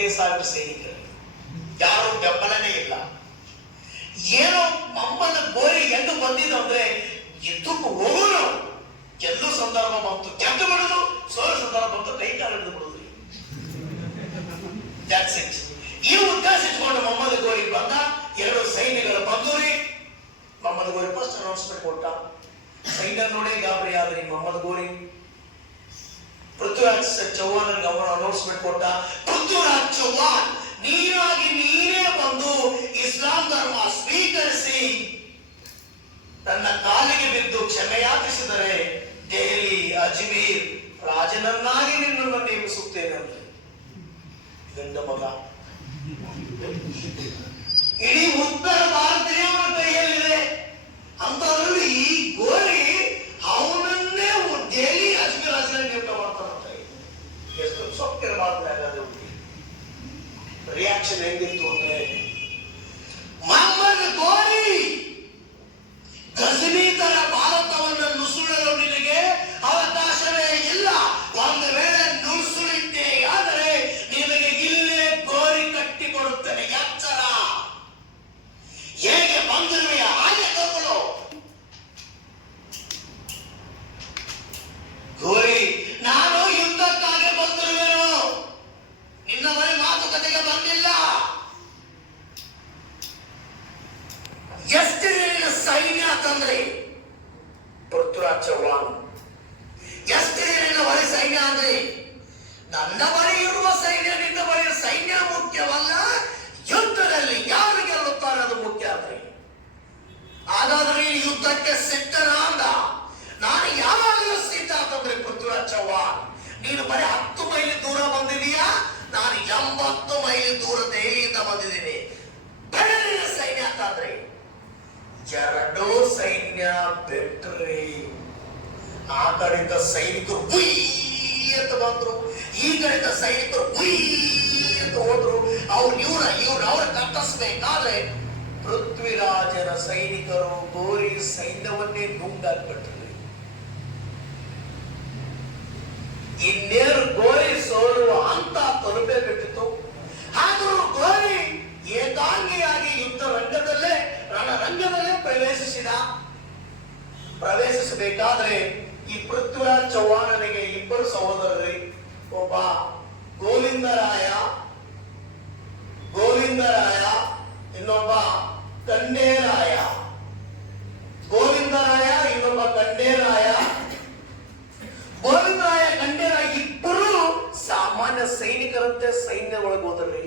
ಎಂಬತ್ತೇ ಸಾವಿರ ಸೈನಿಕರು ಯಾರು ಬೆಂಬಲನೇ ಇಲ್ಲ. ಏನೋ ಮಮ್ಮನ ಗೋರಿ ಎಂದು ಬಂದಿದ್ದು ಅಂದ್ರೆ ಎದ್ದು ಹೋಗೋನು ಎಲ್ಲೂ ಸಂದರ್ಭ ಬಂತು. ಗೆದ್ದು ಬಿಡುದು, ಸೋಲ ಸಂದರ್ಭ ಬಂತು, ಕೈ ಕಾಲು ಹಿಡಿದು ಬಿಡುದು. ಈ ಉದ್ದೇಶ ಇಟ್ಕೊಂಡು ಮೊಹಮ್ಮದ್ ಗೋರಿ ಬಂದ, ಎರಡು ಸೈನ್ಯಗಳು ಬಂದು ರೀ ಗೋರಿ ಫಸ್ಟ್ ಅನೌನ್ಸ್ಮೆಂಟ್ ಕೊಟ್ಟ. ಸೈನ್ಯ ನೋಡಿ ಗಾಬರಿ ಆದ್ರಿ ಮೊಹಮ್ಮದ್ ಗೋರಿ. ಪೃಥ್ವಿರಾಜ್ ಚೌಹಾನ್ ಅವನು ಅನೌನ್ಸ್ಮೆಂಟ್ ಕೊಟ್ಟ. ಚೌಹಾನ್ ನೀನಾಗಿ ನೀನೇ ಬಂದು ಇಸ್ಲಾಂ ಧರ್ಮ ಸ್ವೀಕರಿಸಿ ತನ್ನ ಕಾಲಿಗೆ ಬಿದ್ದು ಕ್ಷಮೆಯಾಚಿಸಿದರೆ ದೆಹಲಿ ಅಜ್ಮೀರ್ ರಾಜನನ್ನಾಗಿ ನಿನ್ನನ್ನು ನೇಮಿಸುತ್ತೇನೆ ಅಂದ್ರೆ ಗಂಡ ಮಗ? ಇಡೀ ಉತ್ತರ ಭಾರತೀಯ ಅವನ ಕೈಯಲ್ಲಿದೆ ಅಂತದ್ರಲ್ಲಿ ಈ ಗೋರಿ மனுஷன் எங்கே தோன்ற ನನ್ನ ಬಳಿ ಇರುವ ಸೈನ್ಯ ನಿನ್ನ ಬಳಿ ಸೈನ್ಯ ಮುಖ್ಯವಲ್ಲ, ಯುದ್ಧದಲ್ಲಿ ಯಾರು ಗೆಲ್ಲುತ್ತಾರೆ ಅದು ಮುಖ್ಯ ಅಂದ್ರಿ ಹಾಗಾದ್ರೆ ಯುದ್ಧಕ್ಕೆ ಸಿದ್ಧನ ಅಂದ ನಾನು ಯಾವಾಗಲೂ ಸಿದ್ಧ ಅಂತಂದ್ರೆ ಪೃಥ್ವಿರಾಜ್ ಚೌಹಾನ್ ನೀನು ಬರೀ ಹತ್ತು ಮೈಲಿ ದೂರ ಬಂದಿದೀಯಾ? ನಾನು ಎಂಬತ್ತು ಮೈಲಿ ದೂರ ದೆಹಲಿಯಿಂದ ಬಂದಿದ್ದೀನಿ. ನಿನ್ನ ಸೈನ್ಯ ಅಂತಂದ್ರೆ ಎರಡೂ ಸೈನ್ಯ ಬಿಟ್ರಿ. ಆ ಕಡೆಯಿಂದ ಸೈನಿಕರು ಅಂತ ಬಂದ್ರು. ಈ ಸೈನಿಕರು ಉಯ್ ಅಂತ ಹೋದ್ರು. ಅವ್ರು ಇವ್ರ ಇವ್ರ ಅವ್ರ ಕತ್ತಿಸ್ಬೇಕಾದ್ರೆ ಪೃಥ್ವಿರಾಜನ ಸೈನಿಕರು ಗೋರಿ ಸೈನ್ಯವನ್ನೇ ನುಂಗಾಕ್ಬಿಟ್ರು. ಇನ್ನೇನು ಗೋರಿ ಸೋಲುವ ಅಂತ ತಲುಪೇಬಿಟ್ಟಿತ್ತು ಆದರೂ ಗೋರಿ ಏಕಾಂಗಿಯಾಗಿ ಯುದ್ಧ ರಂಗದಲ್ಲೇ ರಣರಂಗದಲ್ಲೇ ಪ್ರವೇಶಿಸಿದ. ಪ್ರವೇಶಿಸಬೇಕಾದ್ರೆ ಈ ಪೃಥ್ವಿರಾಜ್ ಚೌಹಾಣನಿಗೆ ಇಬ್ಬರು ಸಹೋದರರೇ, ಒಬ್ಬ ಗೋಲಿಂದರಾಯ ಗೋಲಿಂದರಾಯ, ಇನ್ನೊಬ್ಬ ಕಂಡೇರಾಯ. ಗೋವಿಂದರಾಯ ಇನ್ನೊಬ್ಬ ಕಂಡೇರಾಯ. ಗೋವಿಂದರಾಯ ಕಂಡೇರಾಯ ಇಬ್ಬರು ಸಾಮಾನ್ಯ ಸೈನಿಕರಂತೆ ಸೈನ್ಯ ಒಳಗೆ ಹೋದ್ರಿ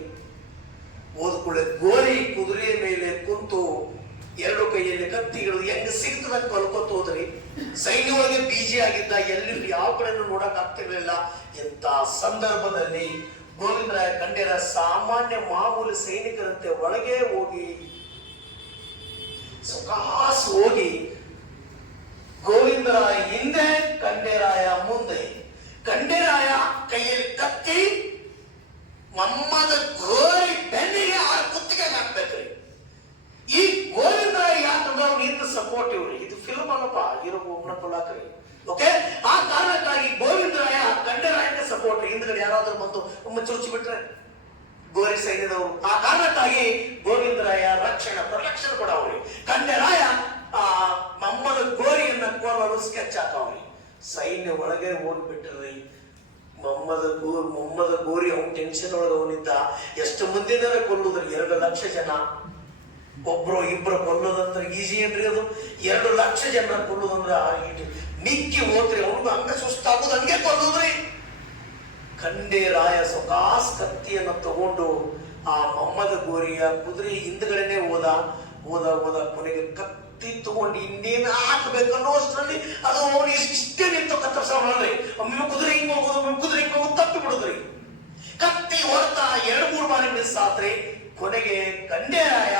ಓದ್ಕೊಳ್ಳೆ ಗೋರಿ ಕುದುರೆ ಮೇಲೆ ಕುಂತು ಎರಡು ಕೈಯಲ್ಲಿ ಕತ್ತಿಗಳು ಹೆಂಗ್ ಸಿಗ್ತದ ಕಲ್ಕೊತ ಹೋದ್ರಿ. ಸೈನ್ಯ ಒಳಗೆ ಬೀಜಿ ಆಗಿದ್ದ ಎಲ್ಲಿ ಯಾವ ಕಡೆನೂ ನೋಡಕ್ ಆಗ್ತಿರ್ಲಿಲ್ಲ. ಎಂತ ಸಂದರ್ಭದಲ್ಲಿ ಗೋವಿಂದರಾಯ ಖಂಡೇರ ಸಾಮಾನ್ಯ ಮಾಮೂಲಿ ಸೈನಿಕರಂತೆ ಒಳಗೆ ಹೋಗಿ ಸುಖಾಸ್ ಹೋಗಿ ಗೋವಿಂದರಾಯ ಹಿಂದೆ ಕಂಡೇರಾಯ ಮುಂದೆ. ಕಂಡೇರಾಯ ಕೈಯಲ್ಲಿ ಕತ್ತಿ, ಮಮ್ಮದ ಗೋರಿ ಬೆನ್ನಿಗೆ ಆ ಕುತ್ತಿಗೆ ಹಾಕ್ಬೇಕ್ರಿ. ಈ ಗೋವಿಂದರಾಯ ಅವ್ನು ಹಿಂದೆ ಸಪೋರ್ಟಿವ್ ಇದು ಫಿಲ್ಮ್ ಅಲ್ಲಪ್ಪ ಹೀರೋ ಒಬ್ಬನ ಕೊಲ್ಲಾಕ್ರಿ ಓಕೆ ಆ ಕಾರಣಕ್ಕಾಗಿ ಗೋವಿಂದರಾಯ ಕಂಡರಾಯಕ್ಕೆ ಸಪೋರ್ಟ್ ಹಿಂದ್ಗಡೆ ಯಾರಾದ್ರೂ ಬಂದು ಚುಚ್ಚಿ ಬಿಟ್ರೆ ಗೋರಿ ಸೈನ್ಯದವರು. ಆ ಕಾರಣಕ್ಕಾಗಿ ಗೋವಿಂದರಾಯ ರಕ್ಷಣೆ ಕೂಡ ಕೊಡವ್ರಿ ಕಂಡರಾಯ, ಆ, ಮಮ್ಮದ ಗೋರಿಯನ್ನ ಕೊಲ್ಲಲು ಸ್ಕೆಚ್ ಹಾಕವ್ರಿ. ಸೈನ್ಯ ಒಳಗೆ ಹೋಗ್ಬಿಟ್ರಿ. ಮೊಮ್ಮದ ಮೊಮ್ಮದ ಗೋರಿ ಅವನ್ ಟೆನ್ಷನ್ ಒಳಗೆ ಅವನಿದ್ದ. ಎಷ್ಟು ಮಂದಿನಾರ ಕೊಲ್ಲುದ್ರಿ? ಎರಡು ಲಕ್ಷ ಜನ. ಒಬ್ರು ಇಬ್ಬರು ಕೊಲ್ಲೋದಂದ್ರೆ ಈಸಿ ಏನ್ರಿ ಅದು? ಎರಡು ಲಕ್ಷ ಜನ ಕೊಲ್ಲೋದಂದ್ರೆ ಮಿಕ್ಕಿ ಹೋದ್ರಿ ಅವ್ರಿಗೂ ಹಂಗ ಸುಸ್ತಾಗೋದು, ಹಂಗೆ ಕೊಲ್ಲೋದ್ರಿ. ಖಂಡೇ ರಾಯ ಸೊಕಾಸ್ ಕತ್ತಿಯನ್ನ ತಗೊಂಡು ಆ ಮೊಹಮ್ಮದ್ ಗೋರಿಯ ಕುದುರೆ ಹಿಂದ್ಗಡೆನೆ ಹೋದ ಹೋದ ಹೋದ ಕೊನೆಗೆ ಕತ್ತಿ ತಗೊಂಡು ಇನ್ನೇನು ಹಾಕ್ಬೇಕು ಅನ್ನೋ ಅಷ್ಟರಲ್ಲಿ ಅದು ಅವನು ಇಷ್ಟೇ ನಿಂತು ಕತ್ತರಿಸ ಮಾಡ್ರಿ ಒಮ್ಮೆ ಕುದುರೆ ಹಿಂಗ್ ಹೋಗೋದು ಒಮ್ಮೆ ಕುದುರೆ ಹಿಂಗ್ ಹೋಗೋದು ತಪ್ಪಿ ಬಿಡುದ್ರಿ. ಕತ್ತಿ ಹೊರತ ಎರಡು, ಮೂರು ಬಾರಿ ಮಿಸ್ ಆತ್ರಿ ಕೊನೆಗೆ ಕಂಡೇರಾಯ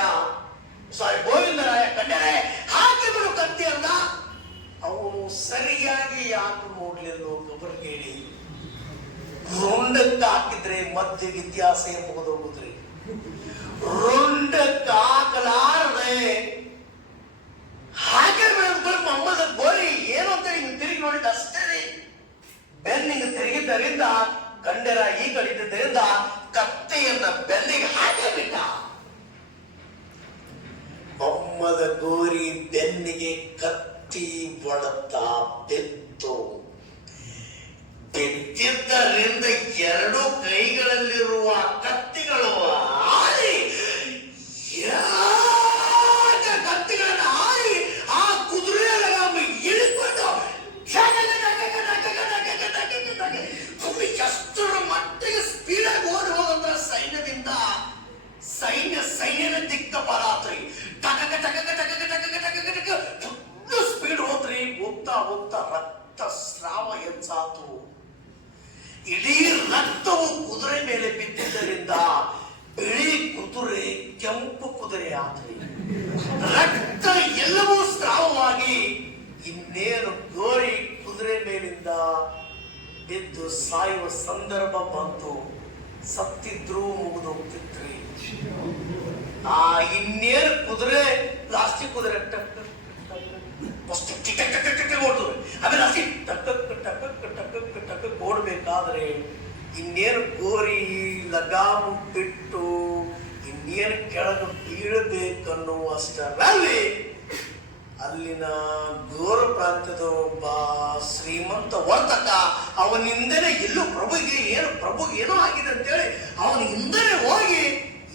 ಸಾರಿ, ಗೋವಿಂದರಾಯ ಕಂಡರೆ ಹಾಕಿ ಬಿಡು ಕತ್ತಿ ಅಂದ ಅವನು ಸರಿಯಾಗಿ ಯಾಕೆ ನೋಡ್ಲಿಲ್ಲ ಕೇಳಿ. ರೊಂಡಕ್ಕೆ ಹಾಕಿದ್ರೆ ಮಧ್ಯ ಇತಿಹಾಸ ಮುಗಿದೋಗುದ್ರಿ ರೊಂಡಕ್ಕೆ ಹಾಕಲಾರದೆ ಹಾಕಿರ್ಬೇಕು ಮೊಹಮ್ಮದ ಗೋರಿ ಏನು ಅಂತ ಹಿಂಗ್ ತಿರುಗಿ ನೋಡಿದ ಅಷ್ಟೇ ಬೆನ್ನಿಂಗ್ ತಿರುಗಿದ್ದರಿಂದ, ಕಂಡರ ಈ ಕಡಿದ್ದರಿಂದ ಕೆಂಪು ಆದರೆ ರಕ್ತ ಎಲ್ಲವೂ ಸ್ರಾವವಾಗಿ ಇನ್ನೇನು ಗೋರಿ ಕುದುರೆ ಮೇಲಿಂದ ಬಿದ್ದು ಸಾಯುವ ಸಂದರ್ಭ ಬಂತು ಸತ್ತಿದ್ರೂ ಮುಗಿದು ಆ ಇನ್ನೇನು ಕುದುರೆ ಲಾಸ್ಟಿಕ್ ಕುದುರೆ ಟಕ್ ಫಸ್ಟ್ ಆಮೇಲೆ ಇನ್ನೇನು ಗೋರಿ ಲಗಾಮು ಬಿಟ್ಟು ಇನ್ನೇನು ಕೆಳಗೆ ಬೀಳಬೇಕನ್ನುವಷ್ಟರಲ್ಲಿ ಅಲ್ಲಿನ ದೂರ ಪ್ರಾಂತ್ಯದ ಒಬ್ಬ ಶ್ರೀಮಂತ ವರ್ತಕ ಅವನಿಂದನೇ ಎಲ್ಲೂ ಪ್ರಭುಗೆ ಏನು, ಪ್ರಭುಗೆ ಏನೋ ಆಗಿದೆ ಅಂತೇಳಿ ಅವನ ಹೋಗಿ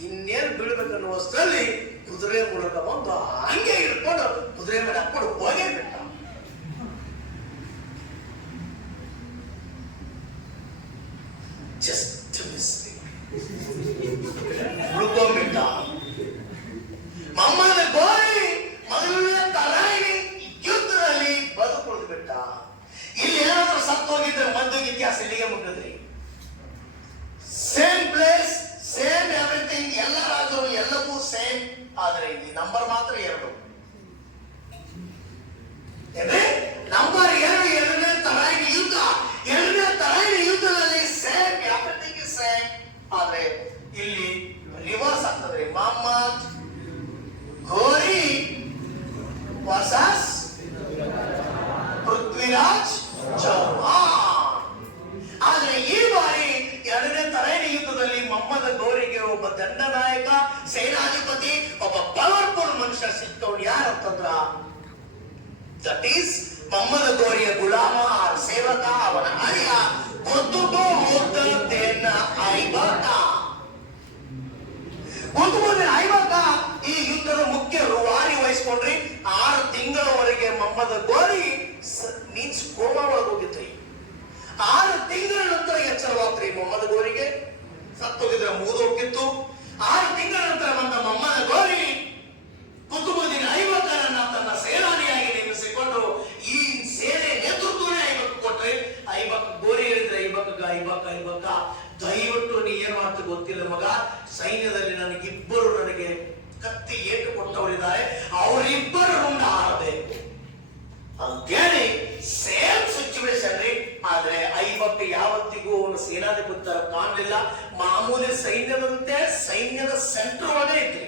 ಇನ್ನೇನು ಬೀಳ್ಬೇಕನ್ನುವಷ್ಟರಲ್ಲಿ ಕುದುರೆ ಮೂಲಕ ಬಂದು ಹಂಗೆ ಇಟ್ಕೊಂಡು ಕುದುರೆ ಮೇಲೆ ಹಾಕೊಂಡು ಹೋಗೇ ಬಿಟ್ಟ ಜಸ್ಟ್ ಮಿಸ್ ಉಳ್ಕೊಂಡ್ಬಿಟ್ಟ ಮಮ್ಮನ ಗೋರಿ ಮೊದಲನೇ ತರಾಯಿ ಯುದ್ಧದಲ್ಲಿ ಬದುಕುಳಿದು ಬಿಟ್ಟ ಇಲ್ಲಿ ಏನಾದ್ರೂ ಸತ್ತೋಗಿದ್ರೆ ಮದ್ದೋಗಿ ಇತಿಹಾಸ ಇಲ್ಲಿಗೆ ಮುಗಿದ್ರಿ ಸೇಮ್ ಪ್ಲೇಸ್ ಸೇಮ್ ಎವ್ರಿಥಿಂಗ್ ಎಲ್ಲ ರಾಜರು ಎಲ್ಲವೂ ಸೇಮ್ ಆದ್ರೆ ಇಲ್ಲಿ ನಂಬರ್ ಮಾತ್ರ ಎರಡು. ನಂಬರ್ ಎರಡು, ಎರಡನೇ ತರಾಯಿನ ಯುದ್ಧ. ಎರಡನೇ ತರಾಯಿನ ಯುದ್ಧದಲ್ಲಿ ಸೇಮ್ ಯಾವತ್ತಿಗೆ ಸೇಮ್. ಆದ್ರೆ ಇಲ್ಲಿ ರಿವರ್ಸ್ ಆಗ್ತದೆ. Muhammad Ghori versus Prithviraj Chauhan. That is Muhammad ಗೋರಿಯ ಗುಲಾಮ ಆರ್ ಸೇವಕ ಅವನ ಅಳಿಯ ಕುತುಬು ಮುದ್ದೆನ್ನ ಐಬಕ ಕುತುಬುದ್ದೀನ್ ಐಬಕ ಈ ಯುದ್ಧದ ಮುಖ್ಯ ರೂವಾರಿ ವಹಿಸ್ಕೊಂಡ್ರಿ. ಆರು ತಿಂಗಳವರೆಗೆ ಮಮ್ಮದ ಗೋರಿ ಮೀನ್ಸ್ ಕೋಮಾ ಒಳಗೋಗಿದ್ರಿ ಆರು ತಿಂಗಳ ನಂತರ ಎಚ್ಚರವಾಗ್ತ್ರಿ ಮೊಮ್ಮದ ಗೋರಿಗೆ ಸತ್ತೋಗಿದ್ರೆ ಮೂರು ತಿಂಗಳ ನಂತರ ಬಂದ ಮೊಹಮ್ಮದ್ ಗೋರಿ ಕುತುಬುದ್ದೀನ್ ಐಬಕರನ್ನ ತನ್ನ ಸೇನಾನಿಯಾಗಿ ನೇಮಿಸಿಕೊಂಡು ಈ ಸೇನೆ ನೇತೃತ್ವನೇ ಐಬಕ್ ಕೊಟ್ರೆ ಐಬಕ್ ಗೋರಿ ಹೇಳಿದ್ರೆ ಐಬಕ್ ಐಬಕ್ ಐಬಕ ದಯವಿಟ್ಟು ನೀ ಏನ್ ಗೊತ್ತಿಲ್ಲ ಮಗ, ಸೈನ್ಯದಲ್ಲಿ ನನಗಿಬ್ಬರು ನನಗೆ ಕತ್ತಿ ಏಟು ಕೊಟ್ಟವರಿದ್ದಾರೆ. ಅವರಿಬ್ಬರು ರುಂಡ ಆರಬೇಕು ಅಂತೇಳಿ ಸೇಮ್ ಸಿಚುವೇಶನ್ ರೀ. ಆದ್ರೆ ಐಬಕ್ ಯಾವತ್ತಿಗೂ ಅವನು ಸೇನಾಧಿಪತಿ ಕಾಣಲಿಲ್ಲ. ಮಾಮೂಲಿ ಸೈನ್ಯದಂತೆ ಸೈನ್ಯದ ಸೆಂಟರ್ ಒಳಗೆ ಇತ್ತು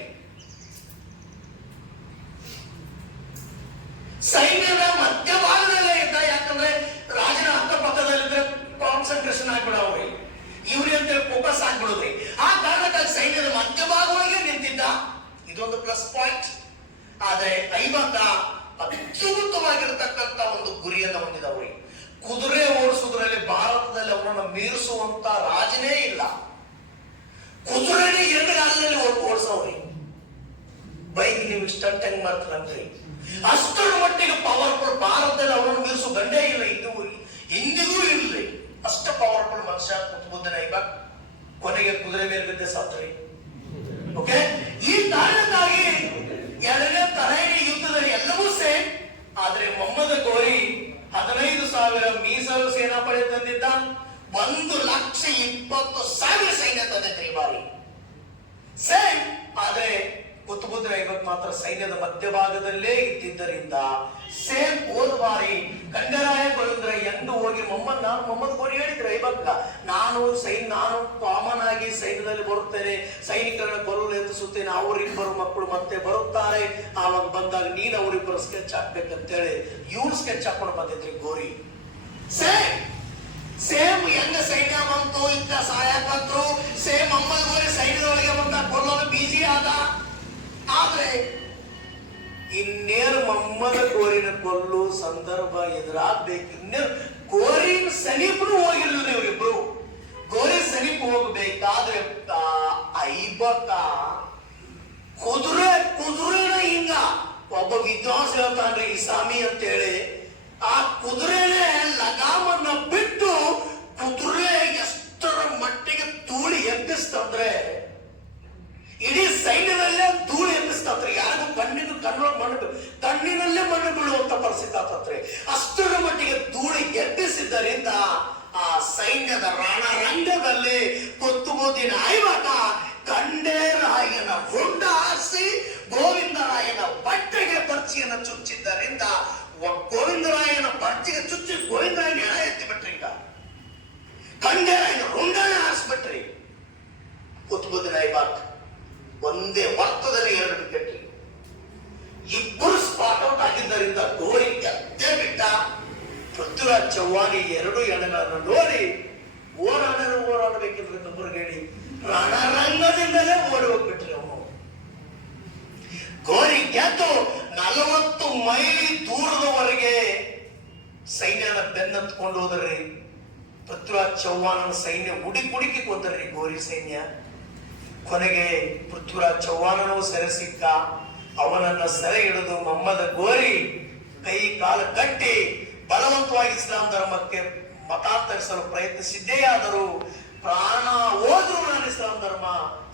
ಸೈನ್ಯದ ಮಧ್ಯಭಾಗದಲ್ಲೇ ಇದ್ದ. ಯಾಕಂದ್ರೆ ರಾಜನ ಅಕ್ಕಪಕ್ಕದಲ್ಲಿದ್ರೆ ಕಾನ್ಸಂಟ್ರೇಷನ್ ಆಗ್ಬಿಡವ್ರಿ ಇವ್ರಿ ಅಂತ ಫೋಕಸ್ ಆಗ್ಬಿಡೋದ್ರಿ ಆ ಕಾರಣಕ್ಕಾಗಿ ಸೈನ್ಯದ ಮಧ್ಯಭಾಗದೊಳಗೆ ನಿಂತಿದ್ದ ಇದೊಂದು ಪ್ಲಸ್ ಪಾಯಿಂಟ್ ಆದ್ರೆ ಐಬಕ್ಕ ಅತ್ಯುತ್ತಮವಾಗಿರ್ತಕ್ಕಂತ ಒಂದು ಗುರಿಯನ್ನು ಹೊಂದಿದವ್ರಿ ಕುದುರೆ ಓಡಿಸೋದ್ರಲ್ಲಿ ಭಾರತದಲ್ಲಿ ಅವರನ್ನು ಮೀರಿಸುವಂತ ರಾಜನೇ ಇಲ್ಲ ಕುದುರೆನೇ ಎರಡು ಕಾಲದಲ್ಲಿ ಓಡಿಸವ್ರಿ ಬೈಕ್ ನೀವು ಸ್ಟಂಟ್ ಹೆಂಗ್ ಮಾಡ್ತಾರಂದ್ರಿ ಅಷ್ಟರ ಮಟ್ಟಿಗೆ ಪವರ್ಫುಲ್ ಭಾರತದಲ್ಲಿ ಅವರನ್ನು ಮೀರಿಸೋ ಗಂಡೇ ಇಲ್ಲ ಇಂದಿಗೂ ಇಂದಿಗೂ ಇರಲಿ. ಅಷ್ಟ ಪವರ್ಫುಲ್ ಮನುಷ್ಯ ಕುತ್ಬುದ್ದನ ಇವಾಗ ಕೊನೆಗೆ ಕುದುರೆ ಮೇಲೆ ಬಿದ್ದೆ ಸತ್ರಿ. ಓಕೆ ಈ ಕಾರಣಕ್ಕಾಗಿ ಎರಡನೇ ತರಹಿ ಯುದ್ಧದಲ್ಲಿ ಎಲ್ಲವೂ ಸೇಮ್. ಆದ್ರೆ ಮೊಹಮ್ಮದ್ ಗೋರಿ ಹದಿನೈದು ಸಾವಿರ ಮೀಸಲು ಸೇನಾಪಡೆ ತಂದಿದ್ದ ಒಂದು ಲಕ್ಷ ಇಪ್ಪತ್ತು ಸಾವಿರ ಸೈನ್ಯ ತಂದಿದ್ರಿ ಈ ಬಾರಿ. ಸೇಮ್, ಆದ್ರೆ ಕುತುಬುದ್ರ ಐಬಕ್ ಮಾತ್ರ ಸೈನ್ಯದ ಮಧ್ಯಭಾಗದಲ್ಲೇ ಇದ್ದಿದ್ದರಿಂದ ಸೇಮ್ ಹೋದ ಬಾರಿ ಕಂಡರಾಯ ಬರುದ್ರ ಎಂದು ಹೋಗಿ ಮೊಹಮ್ಮದ್ ನಾನು ಮೊಮ್ಮದ್ ಗೋರಿ ಹೇಳಿದ್ರೆ ಐಬಕ್ಕ ನಾನು ಸೈನ್, ನಾನು ಕಾಮನ್ ಆಗಿ ಸೈನ್ಯದಲ್ಲಿ ಬರುತ್ತೇನೆ, ಸೈನಿಕರನ್ನ ಬರಲು ಎತ್ತಿಸುತ್ತೇನೆ ಅವರಿಬ್ಬರು ಮಕ್ಕಳು ಮತ್ತೆ ಬರುತ್ತಾರೆ, ಆವಾಗ ಬಂದಾಗ ನೀನು ಅವರಿಬ್ಬರು ಸ್ಕೆಚ್ ಹಾಕ್ಬೇಕಂತೇಳಿ ಇವ್ರು ಸ್ಕೆಚ್ ಹಾಕೊಂಡು ಬಂದಿದ್ರಿ ಗೋರಿ. ಸೇಮ್ ಸೇಮ್ ಹೆಂಗ ಸೈನ್ಯ ಬಂತು ಬಂತು ಇಂಥ ಸಹಾಯ ಬಂದ್ರು ಸೇಮ್ ಅಮ್ಮನ ಗೋರಿ ಸೈನ್ಯದೊಳಗೆ ಬಂದ ಕೊಲ್ಲೋದು ಬಿಜಿ ಆದ ಆದ್ರೆ, ಇನ್ನೇನು ಮಮ್ಮನ ಕೋರಿನ ಕೊಲ್ಲು ಸಂದರ್ಭ ಎದುರಾಗ್ಬೇಕು, ಇನ್ನೇನು ಗೋರಿನ ಸನೀಪನು ಹೋಗಿರಲಿಲ್ಲ ಇವರಿಬ್ರು. ಗೋರಿ ಸಮೀಪ ಹೋಗ್ಬೇಕಾದ್ರೆ ಐಬತ್ತ ಕುದುರೆ, ಕುದುರೆನ ಹಿಂಗ ಒಬ್ಬ ವಿದ್ವಾಂಸ ಹೇಳ್ತಾನ್ರಿ ಇಸಾಮಿ ಅಂತೇಳಿ. ಆ ಕುದುರೆನೇ ಆ ಸೈನ್ಯದ ರಣರಂಗದಲ್ಲಿ ಕೊತ್ತುಬೂದಿನ ಐವಟ ಕಂಡೇರಾಯನ ರುಂಡ ಹಾರಿಸಿ ಗೋವಿಂದರಾಯನ ಬಟ್ಟೆಗೆ ಬರ್ಚಿಯನ್ನು ಚುಚ್ಚಿದ್ದರಿಂದ ಒ- ಗೋವಿಂದರಾಯನ ಬರ್ಚಿಗೆ ಚುಚ್ಚಿ ಗೋವಿಂದರಾಯನ ಹೆಣ ಎತ್ತಿ ಬಿಟ್ರಿ ಈಗ ಕಂಡೇರಾಯನ ರುಂಡನೇ ಹಾರಿಸ್ಬಿಟ್ರಿ ಕುತುಬುದ್ದೀನ್ ಐಬಾಕ್ ಒಂದೇ ವರ್ತದಲ್ಲಿ ಎರಡು ವಿಕೆಟ್ ಇಬ್ಬರು ಸ್ಪಾಟ್ ಔಟ್ ಆಗಿದ್ದರಿಂದ ಗೋರಿ ಗೆದ್ದೇ ಬಿಟ್ಟ ಚೌಹಾಣಿ ಎರಡು ಎಣಗಳನ್ನು ನೋಡಿ ಓಡಾಡಲು ಓಡಾಡಬೇಕಿದ್ರೆ ಕಬ್ಬರ್ಗೇಡಿ ರಣರಂಗದಿಂದಲೇ ಓಡಿ ಹೋಗ್ಬಿಟ್ರಿ ಗೋರಿ ಗೆದ್ದು ನಲವತ್ತು ಮೈಲಿ ದೂರದವರೆಗೆ ಸೈನ್ಯನ ಬೆನ್ನತ್ಕೊಂಡು ಹೋದ್ರಿ. ಪೃಥ್ವಿರಾಜ್ ಚೌಹಾಣನ ಸೈನ್ಯ ಹುಡಿ ಹುಡುಕಿ ಕೊಂದ್ರಿ ಗೋರಿ ಸೈನ್ಯ. ಕೊನೆಗೆ ಪೃಥ್ವಿರಾಜ್ ಚೌಹಾಣನೂ ಸೆರೆ ಸಿಕ್ಕ, ಅವನನ್ನ ಸೆರೆ ಹಿಡಿದು ಮಮ್ಮದ ಗೋರಿ ಕೈ ಕಾಲು ಕಟ್ಟಿ ಬಲವಂತವಾಗಿ ಇಸ್ಲಾಂ ಧರ್ಮಕ್ಕೆ ಮತಾಂತರಿಸಲು ಪ್ರಯತ್ನಿಸಿದ್ದೇ ಆದರೂ ಪ್ರಾಣ ಹೋದ್ರು ನಾನು ಇಸ್ಲಾಂ ಧರ್ಮ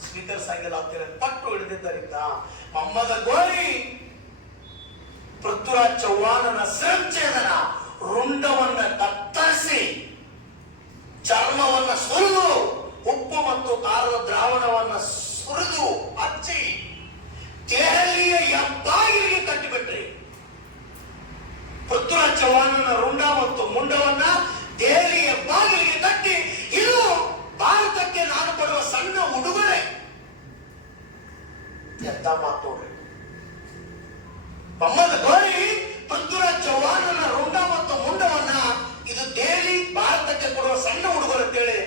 ಸ್ವೀಕರಿಸಂಗಿಲ್ಲ ಅಂತೇಳಿ ಪಟ್ಟು ಹಿಡಿದಿದ್ದರಿಂದ ಮಮ್ಮದ ಗೋರಿ ಪೃಥ್ವಿರಾಜ್ ಚೌಹಾಣನ ಸಂಚೇದನ ರುಂಡವನ್ನ ಕತ್ತರಿಸಿ ಚರ್ಮವನ್ನ ಸುರಿದು ಉಪ್ಪು ಮತ್ತು ಖಾರದ ದ್ರಾವಣವನ್ನ ಸುರಿದು ಹಚ್ಚಿ ದೆಹಲಿಯ ಹೆಬ್ಬಾಗಿಲಿಗೆ ಕಟ್ಟಿಬಿಟ್ರಿ ಪೃಥ್ವಿರಾಜ್ ಚೌಹಾಣನ ರುಂಡ ಮತ್ತು ಮುಂಡವನ್ನ ದೆಹಲಿಯ ಬಾಗಿಲಿಗೆ ಕಟ್ಟಿ ಇದು ಭಾರತಕ್ಕೆ ನಾನು ಕೊಡುವ ಸಣ್ಣ ಉಡುಗೊರೆ ಎಂತ ಮಾತು ನೋಡ್ರಿ ಮೊಹಮ್ಮದ್ ಗೋರಿ ಪೃಥ್ವಿರಾಜ್ ಚೌಹಾಣನ ರುಂಡ ಮತ್ತು ಮುಂಡವನ್ನ ಇದು ದೆಹಲಿ ಭಾರತಕ್ಕೆ ಕೊಡುವ ಸಣ್ಣ ಹುಡುಗರು ಅಂತೇಳಿ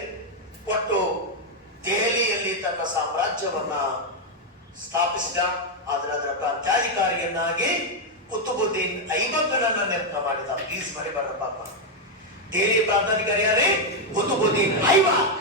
ಕೊಟ್ಟು ದೆಹಲಿಯಲ್ಲಿ ತನ್ನ ಸಾಮ್ರಾಜ್ಯವನ್ನ ಸ್ಥಾಪಿಸಿದ. ಆದ್ರೆ ಅದರ ಪ್ರಾಂತ್ಯಾಧಿಕಾರಿಯನ್ನಾಗಿ ಕುತುಬುದ್ದೀನ್ ಐಬಕನನ್ನ ನೇಮಕ ಮಾಡಿದ. ಪ್ಲೀಸ್ ಮರಿಬಾರ ಪಾಪ. ದೆಹಲಿ ಪ್ರಾಂತಾಧಿಕಾರಿ ಯಾರೇ? ಕುತುಬುದ್ದೀನ್ ಐಬಕ್